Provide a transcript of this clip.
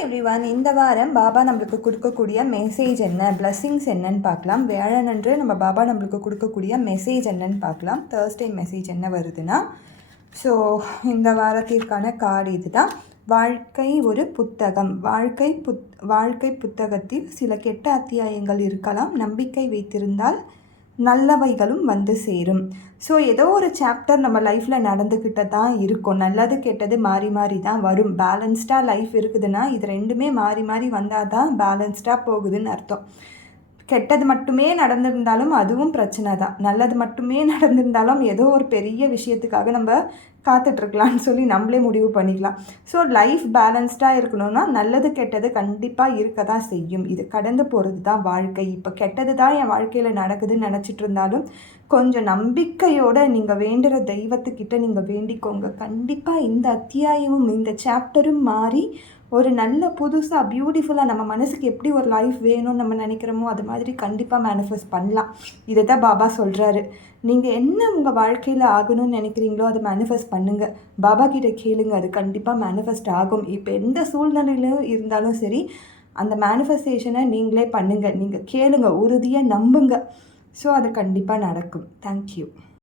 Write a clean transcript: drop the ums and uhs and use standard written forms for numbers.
Everyone, இந்த வாரம் பாபா நம்மளுக்கு கொடுக்கக்கூடிய மெசேஜ் என்ன, பிளஸ்ஸிங்ஸ் என்னன்னு பார்க்கலாம். வியாழனன்று நம்ம பாபா நம்மளுக்கு கொடுக்கக்கூடிய மெசேஜ் என்னன்னு பார்க்கலாம். தேர்ஸ்டே மெசேஜ் என்ன வருதுன்னா, ஸோ இந்த வாரத்திற்கான கார்டு இதுதான். வாழ்க்கை ஒரு புத்தகம். வாழ்க்கை புத்தகத்தில் சில கெட்ட அத்தியாயங்கள் இருக்கலாம். நம்பிக்கை வைத்திருந்தால் நல்லவைகளும் வந்து சேரும். ஸோ ஏதோ ஒரு சாப்டர் நம்ம லைஃப்பில் நடந்துக்கிட்ட தான் இருக்கும். நல்லது கெட்டது மாறி மாறி தான் வரும். பேலன்ஸ்டாக லைஃப் இருக்குதுன்னா இது ரெண்டுமே மாறி மாறி வந்தால் தான் பேலன்ஸ்டாக போகுதுன்னு அர்த்தம். கெட்டது மட்டுமே நடந்திருந்தாலும் அதுவும் பிரச்சனை தான். நல்லது மட்டுமே நடந்திருந்தாலும் ஏதோ ஒரு பெரிய விஷயத்துக்காக நம்ம காத்துட்ருக்கலான்னு சொல்லி நம்மளே முடிவு பண்ணிக்கலாம். ஸோ லைஃப் பேலன்ஸ்டாக இருக்கணும்னா நல்லது கெட்டது கண்டிப்பாக இருக்க தான் செய்யும். இது கடந்து போகிறது தான் வாழ்க்கை. இப்போ கெட்டது தான் என் வாழ்க்கையில் நடக்குதுன்னு நினச்சிட்டு இருந்தாலும் கொஞ்சம் நம்பிக்கையோடு நீங்கள் வேண்டுகிற தெய்வத்துக்கிட்ட நீங்கள் வேண்டிக்கோங்க. கண்டிப்பாக இந்த அத்தியாயமும் இந்த சாப்டரும் மாறி ஒரு நல்ல புதுசாக பியூட்டிஃபுல்லாக நம்ம மனசுக்கு எப்படி ஒரு லைஃப் வேணும்னு நம்ம நினைக்கிறோமோ அது மாதிரி கண்டிப்பாக மேனிஃபெஸ்ட் பண்ணலாம். இதை தான் பாபா சொல்கிறாரு. நீங்கள் என்ன உங்கள் வாழ்க்கையில் ஆகணும்னு நினைக்கிறீங்களோ அதை மேனிஃபெஸ்ட் பண்ணுங்கள். பாபா கிட்ட கேளுங்க, அது கண்டிப்பாக மேனிஃபெஸ்ட் ஆகும். இப்போ எந்த சூழ்நிலையிலும் இருந்தாலும் சரி, அந்த மேனிஃபெஸ்டேஷனை நீங்களே பண்ணுங்கள். நீங்கள் கேளுங்க, உறுதியாக நம்புங்க. ஸோ அது கண்டிப்பாக நடக்கும். தேங்க்யூ.